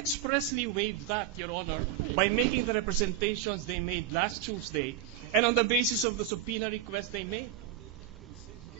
expressly waived that, Your Honor, by making the representations they made last Tuesday and on the basis of the subpoena request they made.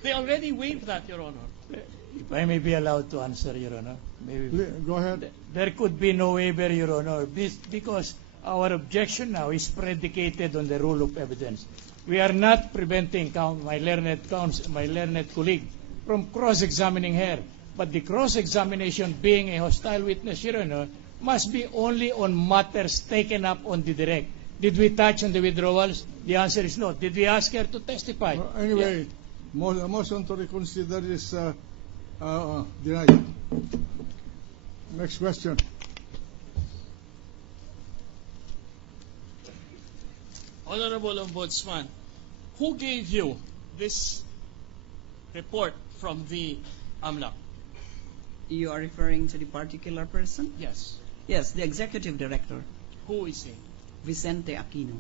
They already waived that, Your Honor. If I may be allowed to answer, Your Honor. Maybe. Go ahead. There could be no waiver, Your Honor, because our objection now is predicated on the rule of evidence. We are not preventing my learned colleague from cross-examining her. But the cross-examination, being a hostile witness, Your Honor, must be only on matters taken up on the direct. Did we touch on the withdrawals? The answer is no. Did we ask her to testify? Anyway, motion to reconsider is denied. Next question. Honorable Ombudsman, who gave you this report from the AMLAC? You are referring to the particular person? Yes. Yes, the executive director, Who is he? Vicente Aquino.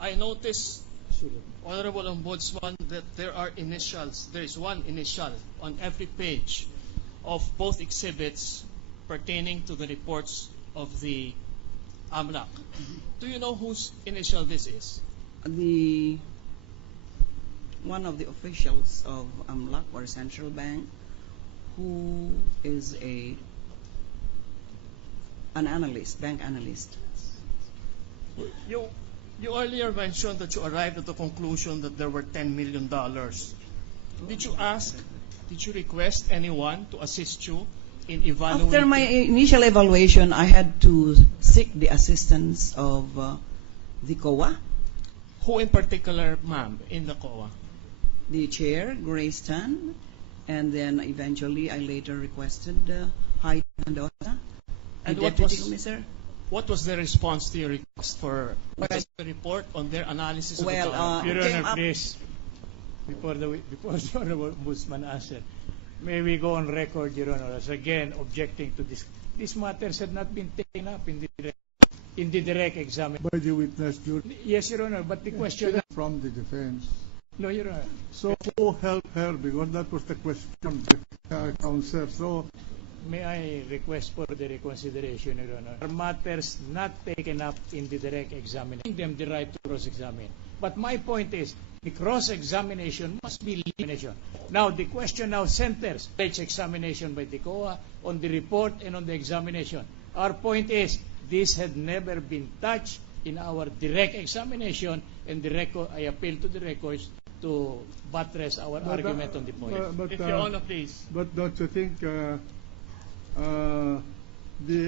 I noticed, Honorable Ombudsman, that there are initials. There is one initial on every page of both exhibits pertaining to the reports of the AMLAC. Do you know whose initial this is? One of the officials of AMLAC or Central Bank, who is an analyst, bank analyst. You earlier mentioned that you arrived at the conclusion that there were $10 million. Did you ask, did you request anyone to assist you in evaluating? After my initial evaluation, I had to seek the assistance of the COA. Who in particular, ma'am, in the COA? The chair, Grace Tan, and then eventually I later requested Heidi Mendoza, the And deputy commissioner. what was the response to your request for a report on their analysis of the COA? Your Honor, please, before the Honorable Ombudsman answer, may we go on record, Your Honor, as again objecting to this. These matters had not been taken up in the direct examination. By the witness, Yes, Your Honor, but the question... from the defense. No, Your Honor. So who helped her? Because that was the question of the counsel. So May I request for the reconsideration, Your Honor? Are matters not taken up in the direct examination, them the right to cross-examine. But my point is, the cross-examination must be elimination. Now, the question now centers each examination by the COA on the report and on the examination. Our point is, this had never been touched in our direct examination, and I appeal to the records to buttress our argument on the point. If Your Honor, please. But don't you think the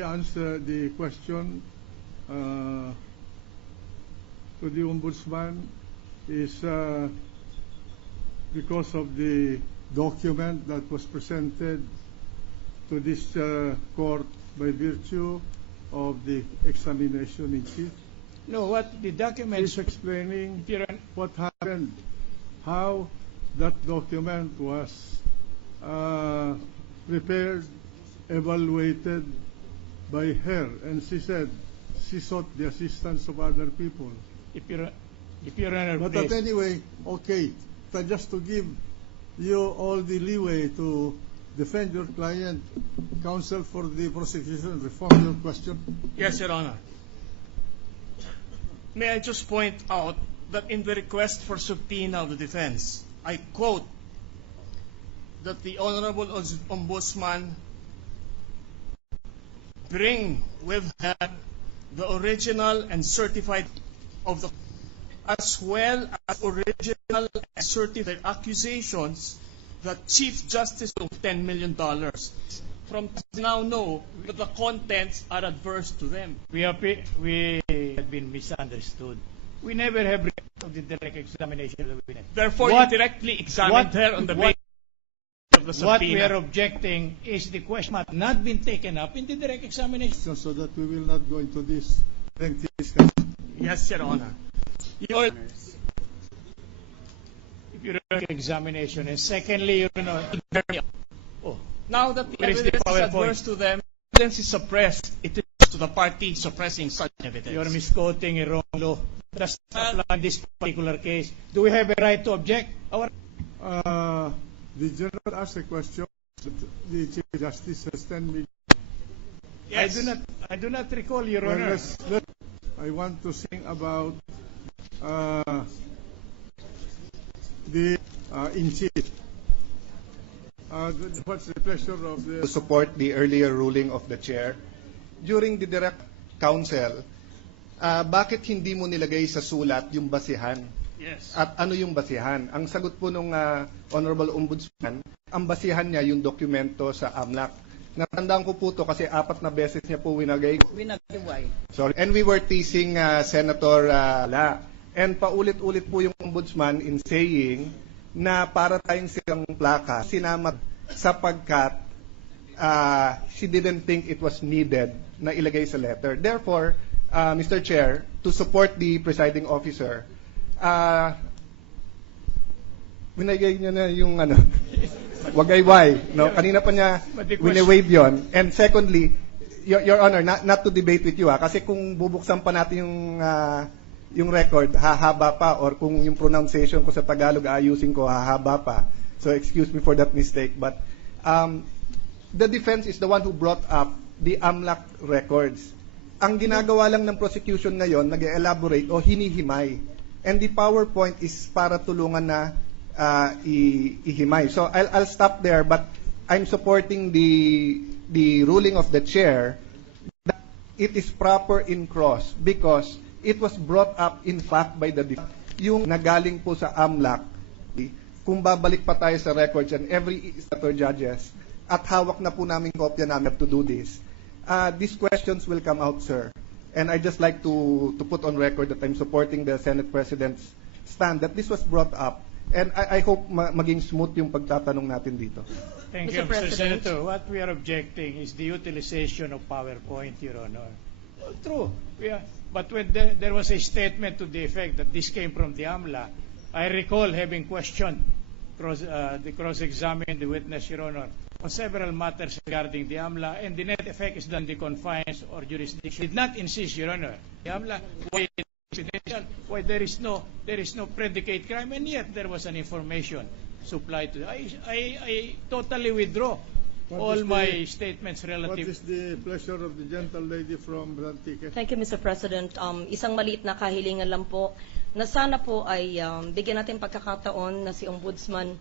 answer, the question to the Ombudsman is because of the document that was presented to this court by virtue of the examination in chief? No, what the document Is explaining what happened, how that document was prepared, evaluated by her, and she said she sought the assistance of other people. If Your Honor, But please. anyway, okay, just to give you all the leeway to defend your client, counsel for the prosecution, reform your question. Yes, Your Honor. May I just point out that in the request for subpoena of the defense, I quote that the Honorable Ombudsman bring with her the original and certified of the, as well as original and certified accusations that Chief Justice of $10 million. From now know that the contents are adverse to them. We have been misunderstood. We never have read of the direct examination of the witness. Therefore, you directly examined her on the basis of the subpoena. What we are objecting is the question had not been taken up in the direct examination. So that we will not go into this lengthy discussion. Yes, Your Honor. Your Examination, and secondly, you know, now that the Where is the evidence is PowerPoint? adverse to them, evidence is suppressed. It is to the party suppressing such evidence. you are misquoting a wrong law. Does not apply in this particular case. Do we have a right to object? The general asked a question. The Chief Justice has 10 million. Yes. I do not. I do not recall, Your Well, Honor. I want to sing about the in-chief. What's the pleasure of To the... support the earlier ruling of the chair. During the direct counsel, bakit hindi mo nilagay sa sulat yung basihan? Yes. At ano yung basihan? Ang sagot po nung Honorable Ombudsman, ang basihan niya yung dokumento sa AMLAC. Natandaan ko po to kasi 4 na beses niya po winagay. Winagaway. Sorry. And we were teasing Senator La. And paulit-ulit po yung Ombudsman in saying na para tayong silang plaka, sinamat sapagkat she didn't think it was needed na ilagay sa letter. Therefore, Mr. Chair, to support the presiding officer, winagay niya na yung wagayway, no? Kanina pa niya wini-wave yon. And secondly, Your Honor, not to debate with you, kasi kung bubuksan pa natin yung record, hahaba pa, or kung yung pronunciation ko sa Tagalog ayusin ko, hahaba pa. So excuse me for that mistake. But the defense is the one who brought up the AMLAC records. Ang ginagawa lang ng prosecution ngayon, nag-elaborate o hinihimay. And the PowerPoint is para tulungan na ihimay. So I'll stop there, but I'm supporting the ruling of the chair that it is proper in cross because it was brought up in fact by the defense. Yung nagaling po sa AMLAC, kung babalik pa tayo sa records and every senator judges, at hawak na po namin kopya namin to do this, these questions will come out, sir. And I just like to put on record that I'm supporting the Senate President's stand that this was brought up. And I hope maging smooth yung pagtatanong natin dito. Thank you, Mr. Senator. What we are objecting is the utilization of PowerPoint, Your Honor. True. But when there was a statement to the effect that this came from the AMLA, I recall having questioned the cross-examined the witness, Your Honor, on several matters regarding the AMLA, and the net effect is that the confines or jurisdiction did not insist, Your Honor. The AMLA, why there is no predicate crime, and yet there was an information supplied to. I totally withdraw all my statements relative. What is the pleasure of the gentle lady from Rantique? Thank you, Mr. President. Isang maliit na kahilingan lang po na sana po ay bigyan natin pagkakataon na si Ombudsman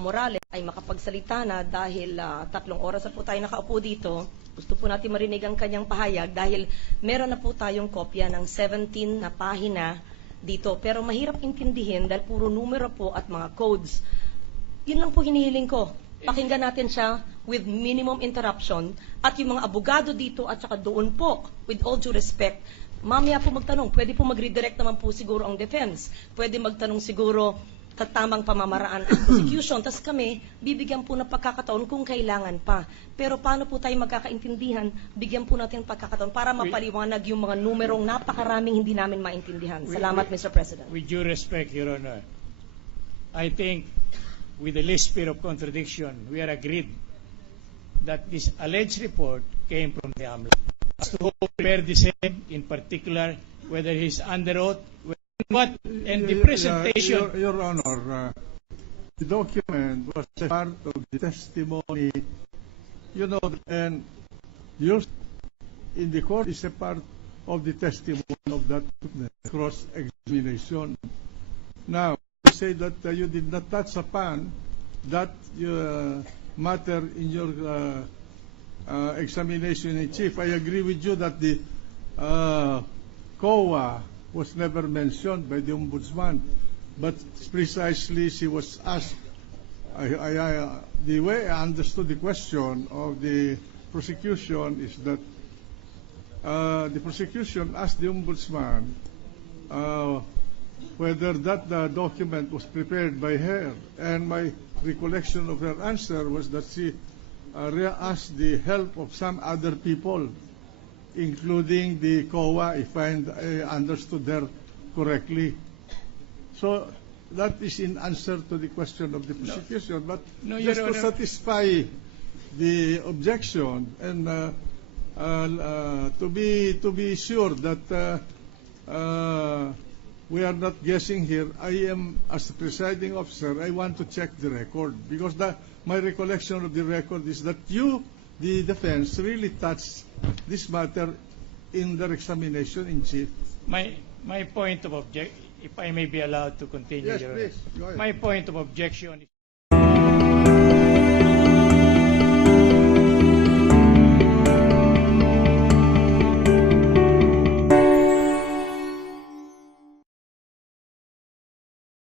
Morales ay makapagsalita na dahil 3 oras na po tayo nakaupo dito. Gusto po natin marinig ang kanyang pahayag dahil meron na po tayong kopya ng 17 na pahina dito. Pero mahirap intindihin dahil puro numero po at mga codes. Yun lang po hinihiling ko. Pakinggan natin siya with minimum interruption at yung mga abogado dito at saka doon po, with all due respect, mamaya po magtanong, pwede po mag-redirect naman po siguro ang defense, pwede magtanong siguro katamang pamamaraan ang prosecution, tas kami, bibigyan po ng pagkakataon kung kailangan pa. Pero paano po tayo magkakaintindihan, bigyan po natin ng pagkakataon para mapaliwanag yung mga numerong napakaraming hindi namin maintindihan. Salamat, Mr. President. With due respect, Your Honor, I think with the least fear of contradiction, we are agreed that this alleged report came from the AMLA. As to who prepared the same, in particular, whether he's under oath, what, and the presentation. Your Honor, the document was a part of the testimony, you know, and yours in the court is a part of the testimony of that cross-examination. Now, you say that you did not touch upon that matter in your examination in chief. I agree with you that the COA was never mentioned by the Ombudsman, but precisely she was asked. The way I understood the question of the prosecution is that the prosecution asked the Ombudsman whether that document was prepared by her, and my recollection of her answer was that she asked the help of some other people, including the COA, if I understood her correctly. So that is in answer to the question of the prosecution, but No, just Your to Honor. satisfy the objection and to be sure that we are not guessing here, I am, as the presiding officer, I want to check the record, because my recollection of the record is that you the defense really touched this matter in their examination in chief. My point of if I may be allowed to continue, Yes, Your please. Honor. Go ahead. My point of objection is